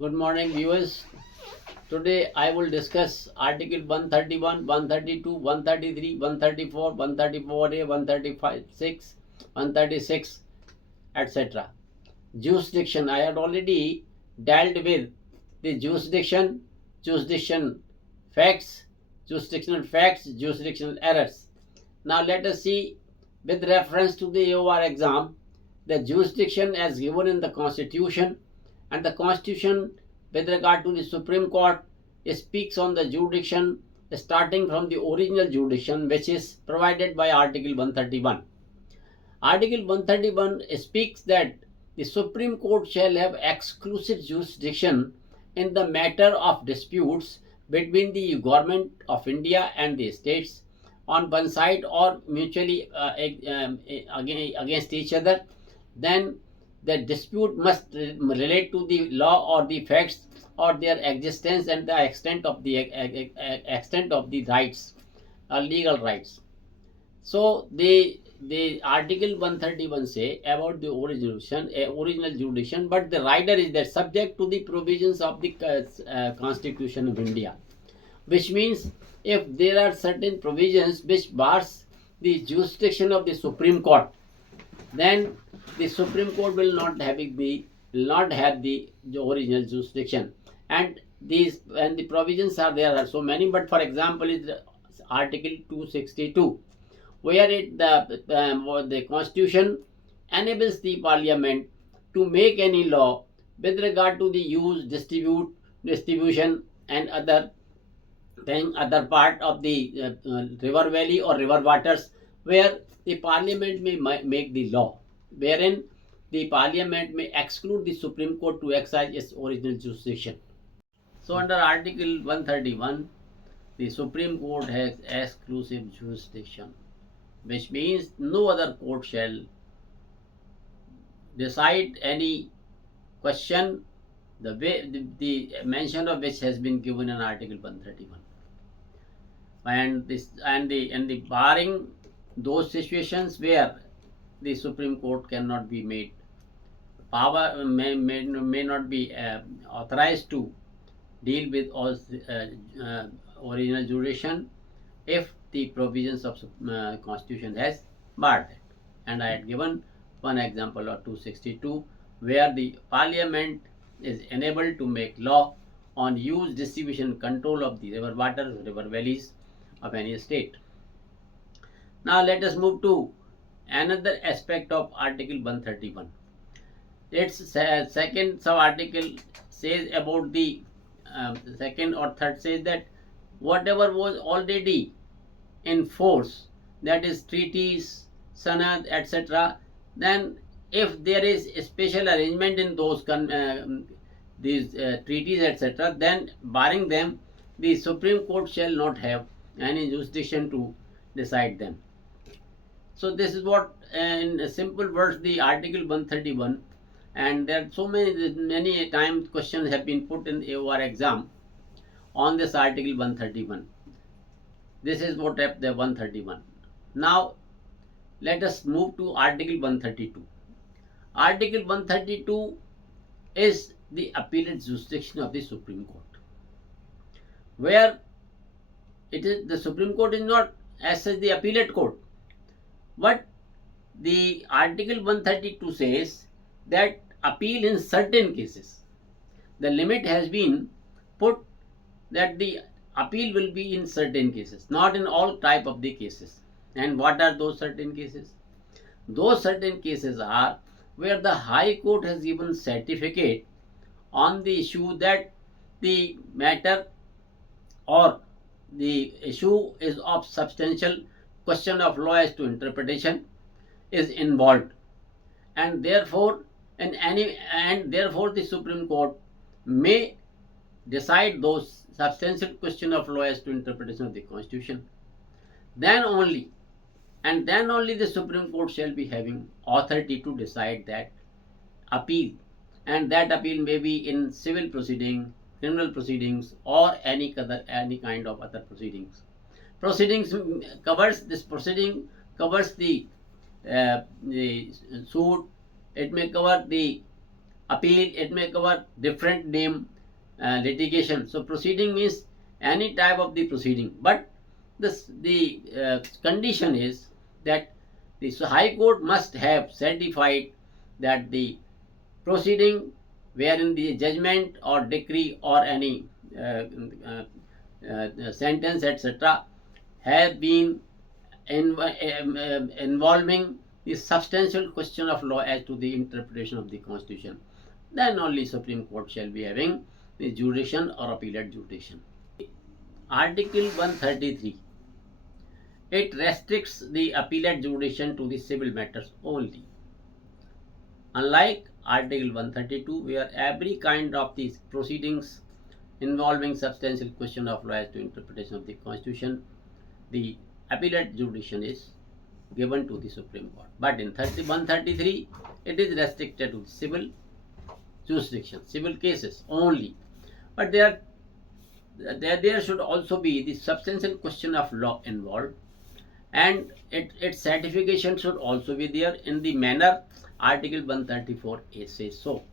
Good morning, viewers. Today I will discuss Article 131, 132, 133, 134, 134A, 135, 136, etc. Jurisdiction. I had already dealt with the jurisdiction facts, jurisdictional facts, jurisdictional errors. Now let us see, with reference to the AOR exam, the jurisdiction as given in the Constitution, and the Constitution with regard to the Supreme Court speaks on the jurisdiction starting from the original jurisdiction, which is provided by Article 131. Article 131 speaks that the Supreme Court shall have exclusive jurisdiction in the matter of disputes between the Government of India and the states on one side or mutually against each other. Then the dispute must relate to the law or the facts or their existence and the extent of the rights, legal rights. So the Article 131 say about the original jurisdiction, but the rider is that subject to the provisions of the Constitution of India, which means if there are certain provisions which bars the jurisdiction of the Supreme Court, then the Supreme Court will not have the original jurisdiction. And the provisions are there are so many, but for example is Article 262, where the Constitution enables the Parliament to make any law with regard to the use, distribution, and other part of the river valley or river waters, where the Parliament may make the law, wherein the Parliament may exclude the Supreme Court to exercise its original jurisdiction. So under Article 131, the Supreme Court has exclusive jurisdiction, which means no other court shall decide any question the mention of which has been given in Article 131. And the barring those situations where the Supreme Court cannot be made may not be authorized to deal with all original jurisdiction if the provisions of Constitution has barred that. And I had given one example of 262, where the Parliament is enabled to make law on use, distribution, control of the river waters, river valleys of any state. Now let us move to another aspect of Article 131. Its second sub-article says about the second or third says that whatever was already in force, that is treaties, sanad, etc., then if there is a special arrangement in these treaties, etc., then barring them, the Supreme Court shall not have any jurisdiction to decide them. So this is what, in simple words, the Article 131. And there are so many times questions have been put in AOR exam on this Article 131. This is what the 131. Now let us move to Article 132. Article 132 is the appellate jurisdiction of the Supreme Court, where it is the Supreme Court is not as such the appellate court, but the Article 132 says that appeal in certain cases, the limit has been put that the appeal will be in certain cases, not in all type of the cases. And what are those certain cases? Those certain cases are where the High Court has given certificate on the issue that the matter or the issue is of substantial question of law as to interpretation is involved, and therefore the Supreme Court may decide those substantial question of law as to interpretation of the Constitution. Then only the Supreme Court shall be having authority to decide that appeal, and that appeal may be in civil proceeding, criminal proceedings, or any kind of other proceedings. Proceeding covers the suit. It may cover the appeal, it may cover different name, litigation. So proceeding means any type of the proceeding, but the condition is that the High Court must have certified that the proceeding wherein the judgment or decree or any uh, uh, sentence, etc., have been involving the substantial question of law as to the interpretation of the Constitution, then only Supreme Court shall be having the jurisdiction or appellate jurisdiction. Article 133, it restricts the appellate jurisdiction to the civil matters only. Unlike Article 132, where every kind of these proceedings involving substantial question of law as to interpretation of the Constitution, the appellate jurisdiction is given to the Supreme Court. But in 133, it is restricted to civil jurisdiction, civil cases only. But there should also be the substantial question of law involved, and its certification should also be there in the manner Article 134A says so.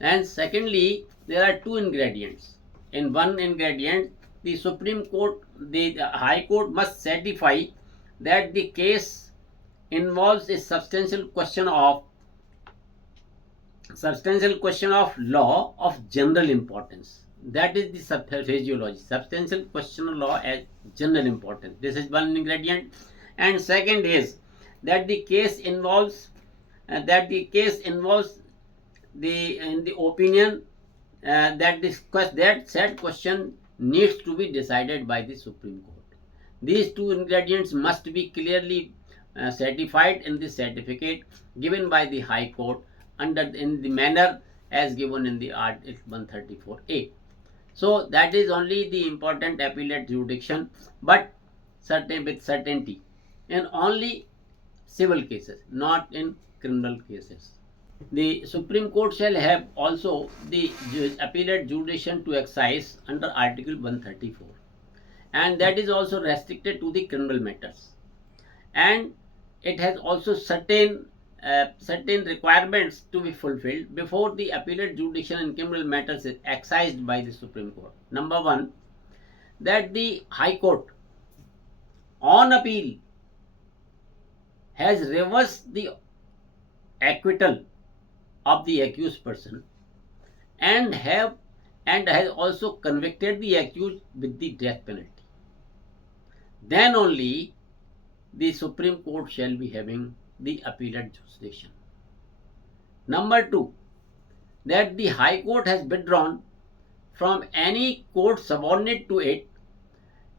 And secondly, there are two ingredients. In one ingredient, the Supreme Court, the High Court must certify that the case involves a substantial question of law of general importance. That is the phraseology, substantial question of law as general importance. This is one ingredient. And second is that the case involves in the opinion that said question needs to be decided by the Supreme Court. These two ingredients must be clearly certified in the certificate given by the High Court in the manner as given in the Article 134A. So that is only the important appellate jurisdiction, but with certainty in only civil cases, not in criminal cases. The Supreme Court shall have also the appellate jurisdiction to exercise under Article 134, and that is also restricted to the criminal matters. And it has also certain requirements to be fulfilled before the appellate jurisdiction in criminal matters is exercised by the Supreme Court. Number one, that the High Court on appeal has reversed the acquittal of the accused person and has also convicted the accused with the death penalty. Then only the Supreme Court shall be having the appellate jurisdiction. Number two, that the High Court has withdrawn from any court subordinate to it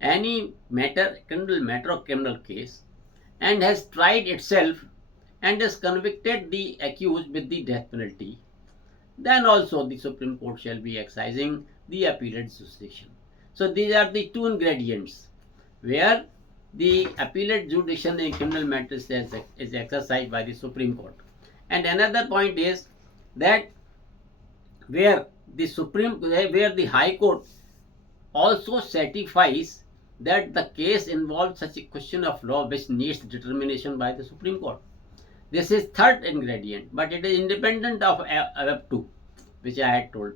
any matter, criminal matter or criminal case, and has tried itself and has convicted the accused with the death penalty, then also the Supreme Court shall be exercising the appellate jurisdiction. So these are the two ingredients where the appellate jurisdiction in criminal matters is exercised by the Supreme Court. And another point is that where the High Court also certifies that the case involves such a question of law which needs determination by the Supreme Court. This is third ingredient, but it is independent of above two, which I had told.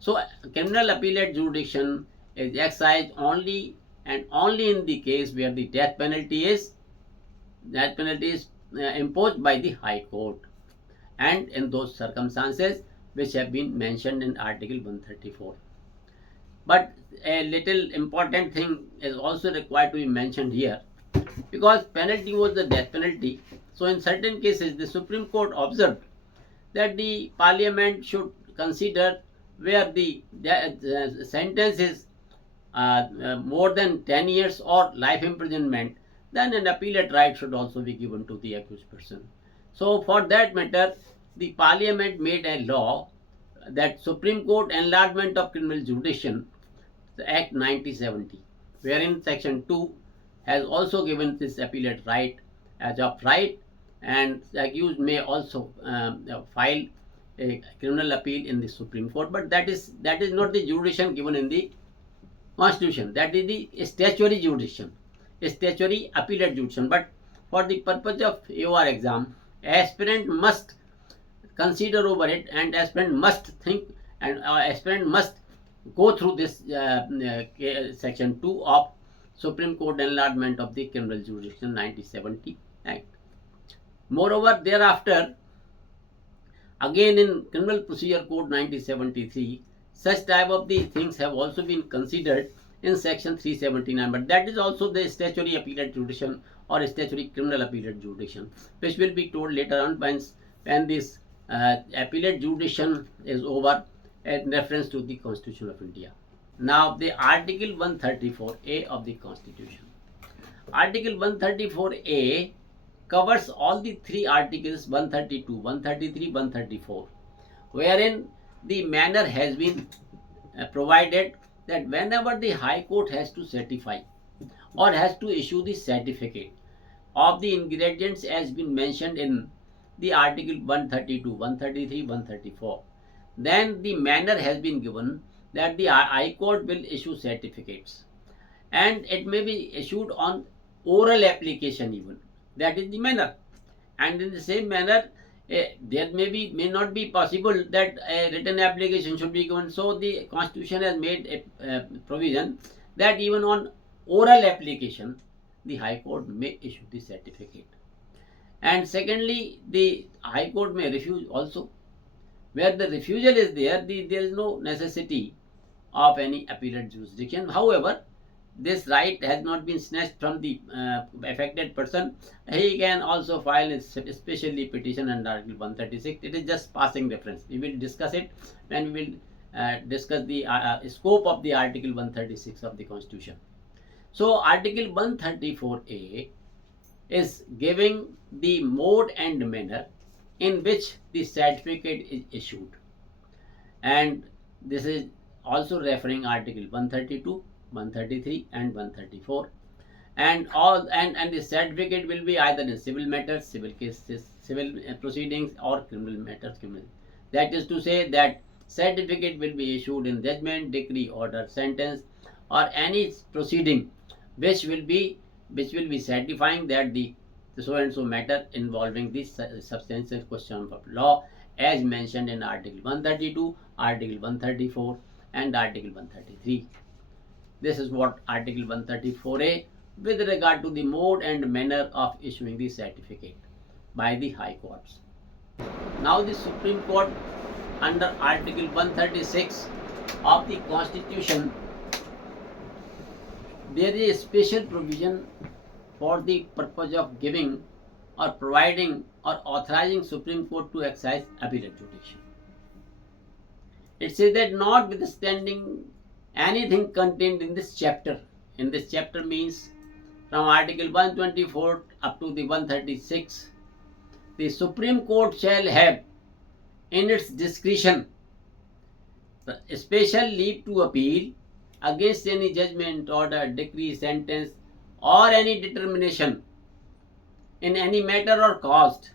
So criminal appellate jurisdiction is exercised only and only in the case where the death penalty is imposed by the High Court, and in those circumstances which have been mentioned in Article 134. But a little important thing is also required to be mentioned here, because penalty was the death penalty. So in certain cases the Supreme Court observed that the Parliament should consider where the sentence is more than 10 years or life imprisonment, then an appellate right should also be given to the accused person. So for that matter, the Parliament made a law, that Supreme Court Enlargement of Criminal Jurisdiction, the Act 1970, wherein Section 2 has also given this appellate right as of right, and the accused may also file a criminal appeal in the Supreme Court. But that is not the jurisdiction given in the Constitution. That is the statutory jurisdiction, statutory appellate jurisdiction. But for the purpose of AOR exam, aspirant must consider over it, and aspirant must think, and aspirant must go through this section 2 of Supreme Court Enlargement of the Criminal Jurisdiction 1970 Act. Moreover, thereafter, again in Criminal Procedure Code 1973, such type of the things have also been considered in section 379, but that is also the statutory appellate jurisdiction or statutory criminal appellate jurisdiction, which will be told later on when this appellate jurisdiction is over in reference to the Constitution of India. Now the Article 134A of the Constitution. Article 134A covers all the three articles 132, 133, 134, wherein the manner has been provided that whenever the High Court has to certify or has to issue the certificate of the ingredients as been mentioned in the Article 132, 133, 134, then the manner has been given that the High Court will issue certificates, and it may be issued on oral application even. That is the manner. And in the same manner, there may not be possible that a written application should be given. So the Constitution has made a provision that even on oral application, the High Court may issue the certificate. And secondly, the High Court may refuse also. Where the refusal is there, there is no necessity of any appellate jurisdiction. However, this right has not been snatched from the affected person. He can also file a specially petition under Article 136. It is just passing reference. We will discuss it when we will discuss the scope of the Article 136 of the Constitution. So Article 134A is giving the mode and manner in which the certificate is issued, and this is also referring Article 132, 133 and 134, and the certificate will be either in civil matters, civil cases, civil proceedings, or criminal matters, criminal. That is to say that certificate will be issued in judgment, decree, order, sentence, or any proceeding which will be certifying that the so and so matter involving this substantial question of law as mentioned in Article 132, Article 134 and Article 133. This is what Article 134A with regard to the mode and manner of issuing the certificate by the High Courts. Now the Supreme Court under Article 136 of the Constitution, there is a special provision for the purpose of giving or providing or authorizing Supreme Court to exercise appellate jurisdiction. It says that notwithstanding anything contained in this chapter means from Article 124 up to the 136, the Supreme Court shall have in its discretion special leave to appeal against any judgment, order, decree, sentence, or any determination in any matter or cause,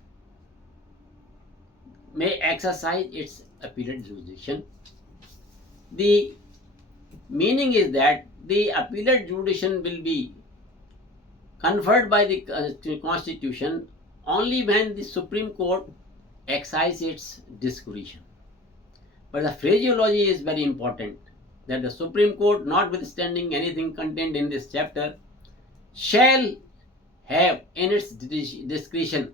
may exercise its appellate jurisdiction. The meaning is that the appellate jurisdiction will be conferred by the Constitution only when the Supreme Court exercises its discretion. But the phraseology is very important, that the Supreme Court, notwithstanding anything contained in this chapter, shall have in its discretion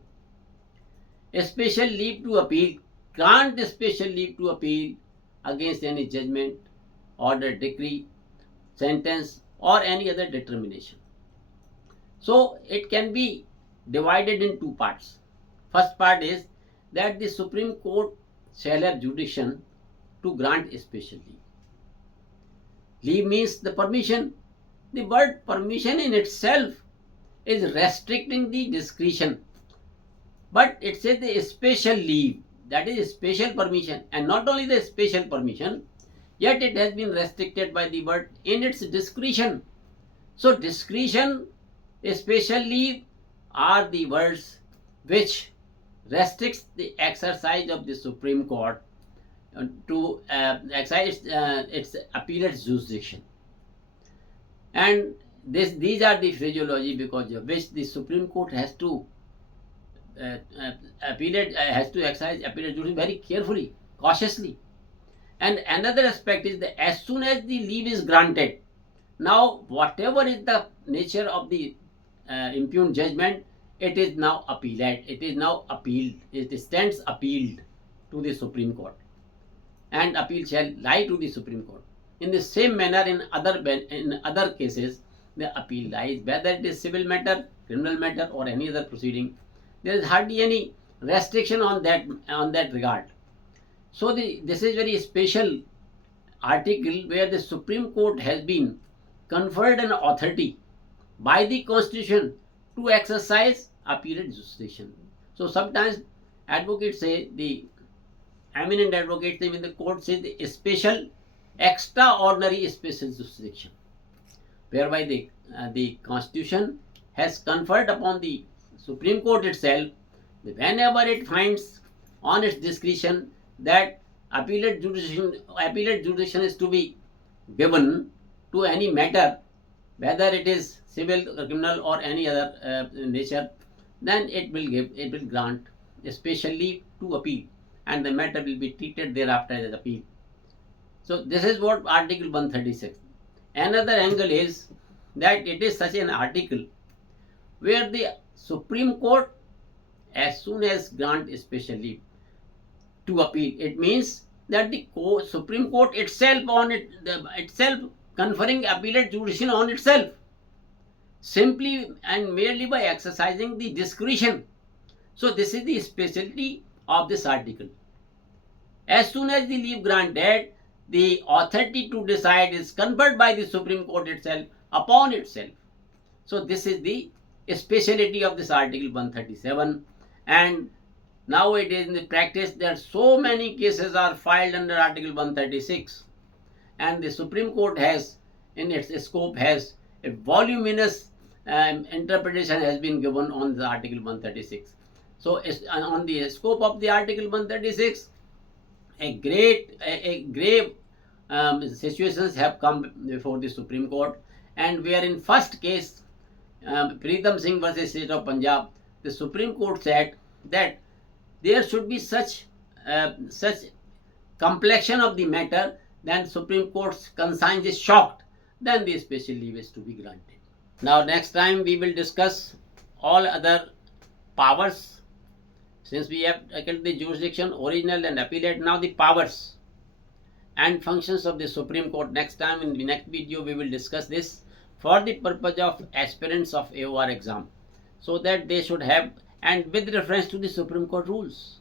a special leave to appeal, grant a special leave to appeal against any judgment, order, decree, sentence, or any other determination. So it can be divided in two parts. First part is that the Supreme Court shall have jurisdiction to grant a special leave. Leave means the permission. The word permission in itself is restricting the discretion, but it says the special leave, that is special permission, and not only the special permission, yet it has been restricted by the word in its discretion. So discretion, special leave are the words which restricts the exercise of the Supreme Court to exercise its appellate jurisdiction. And these are the phraseology because of which the Supreme Court has to appellate has to exercise appellate jurisdiction very carefully, cautiously. And another aspect is that as soon as the leave is granted, now whatever is the nature of the impugned judgment, it is now appellate. It is now appealed. It stands appealed to the Supreme Court, and appeal shall lie to the Supreme Court. In the same manner, in other cases, the appeal lies, whether it is civil matter, criminal matter, or any other proceeding. There is hardly any restriction on that regard. So this is very special article where the Supreme Court has been conferred an authority by the Constitution to exercise appellate jurisdiction. So sometimes advocates say, the eminent advocates say, when the court says the special, extraordinary special jurisdiction, whereby the Constitution has conferred upon the Supreme Court itself, whenever it finds on its discretion that appellate jurisdiction is to be given to any matter, whether it is civil, criminal, or any other nature, then it will grant especially to appeal, and the matter will be treated thereafter as appeal. So this is what Article 136. Another angle is that it is such an article where the Supreme Court, as soon as grant special leave to appeal, it means that the Supreme Court itself itself conferring appellate jurisdiction on itself, simply and merely by exercising the discretion. So this is the specialty of this article. As soon as the leave granted, the authority to decide is conferred by the Supreme Court itself upon itself. So this is the speciality of this Article 137. And nowadays in the practice, there are so many cases are filed under Article 136, and the Supreme Court has, in its scope, has a voluminous interpretation has been given on the Article 136. So on the scope of the Article 136, a grave situations have come before the Supreme Court, and where in first case, Pritam Singh versus State of Punjab, the Supreme Court said that there should be such complexion of the matter, then Supreme Court's conscience is shocked, then the special leave is to be granted. Now next time we will discuss all other powers. Since we have taken the jurisdiction, original and appellate, now the powers and functions of the Supreme Court. Next time, in the next video, we will discuss this for the purpose of aspirants of AOR exam, so that they should have, and with reference to the Supreme Court rules.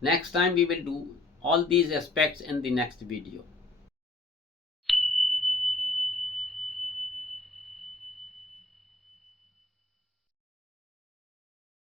Next time we will do all these aspects in the next video.